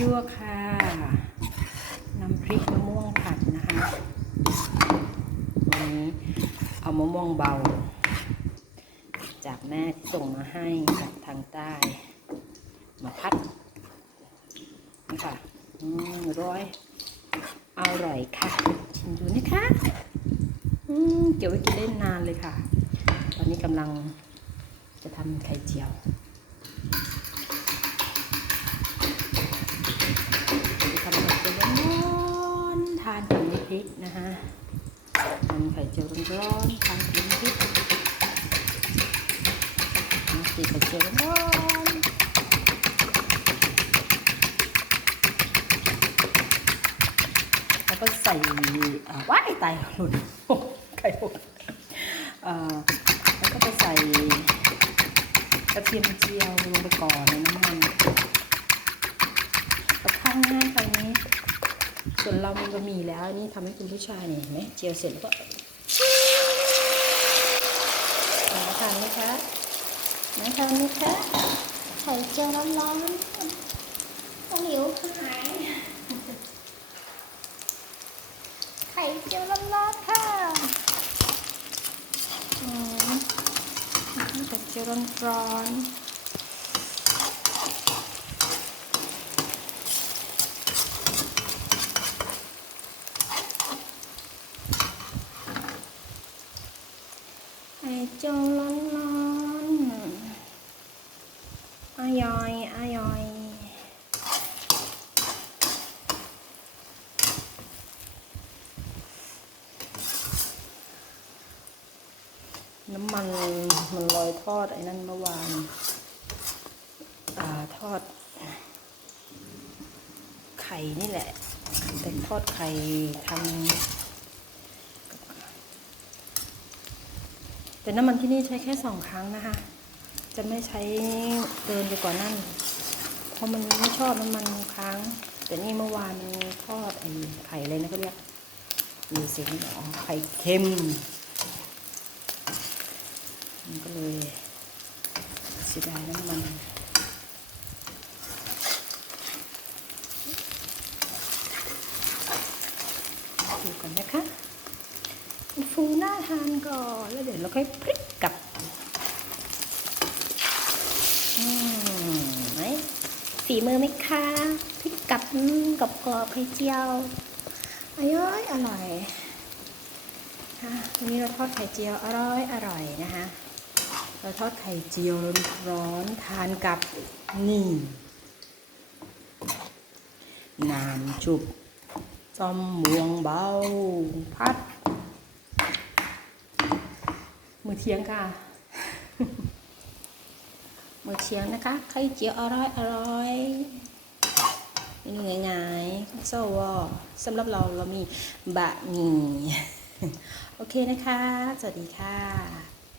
ยั่วค่ะ น้ำพริกมะม่วงผัดนะคะวันนี้เอามะม่วงเบา จากแม่ที่ส่งมาให้จากทางใต้ มาพัดนี่ค่ะอืมร้อยอร่อยค่ะ ชิมดูนะคะอืมเก็บไว้กินได้นานเลยค่ะ ตอนนี้กำลังจะทำไข่เจียว นะคะทำไข่เจียวร้อนๆทานกับน้ำพริกน้ำพริกไข่เจียวร้อนแล้วก็ใส่ว้ายตายหลุดไข่หกแล้วก็ไปใส่กระเทียมเจียวลงไปก่อนในน้ำมันกับข้าวง่ายค่ะอันนี้ ส่วนเรามีบะหมี่แล้วอันนี่ทำให้คุณผู้ชายเนี่ยเห็นไหมเจียวเสร็จแล้วก็มาทานไหมคะมาทานไหมคะไข่เจียวร้อนๆต้องหิวหายไข่เจียวร้อนๆค่ะอืมไข่เจียวร้อนๆ ไข่เจียวร้อนๆอร่อยอร่อยน้ำมันมันลอยทอดไอ้นั่นเมื่อวานอ่าทอด ไข่นี่แหละ แต่ทอดไข่ทำ แต่น้ำมันที่นี่ใช้แค่สองครั้งนะคะ จะไม่ใช้เกินไปกว่านั้น เพราะมันไม่ชอบน้ำมันค้าง แต่นี่เมื่อวานมันทอดไอ้ไข่เลยนะเขาเรียกมีเสียงอ๋อไข่เค็ม มันก็เลยเสียดายน้ำมันดูก่อนนะคะ ฟูหน้าทานก่อน แล้วเดี๋ยวเราค่อยพลิกกลับอืมไหมฝีมือไหมคะพลิกกับกับกรอบไข่เจียวอร่อยอร่อยค่ะวันนี้เราทอดไข่เจียวอร่อยอร่อยนะคะเราทอดไข่เจียวร้อนๆทานกับนี่น้ำจุบต้มมวงเบา พัด มือ เชียงค่ะหมูเชียงนะคะไข่เจียวอร่อยอร่อยเมนูง่ายๆโซวอสำหรับเราเรามีบะหมี่โอเคนะคะ สวัสดีค่ะ